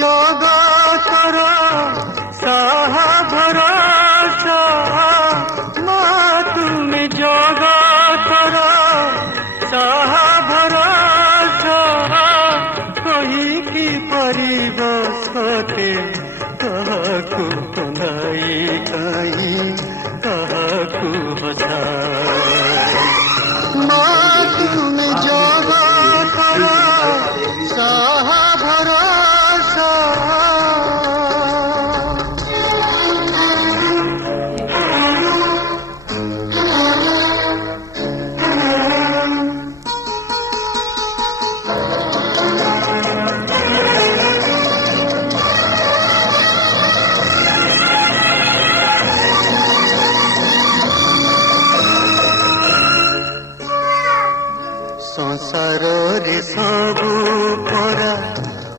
জগতর সাহা ভরসা, মা তুমি জগতর সাহা ভরসা, কহিকি পারিব সতে কাহাকু নাই কাই কাহাকু হসাই। মা তুমি জগত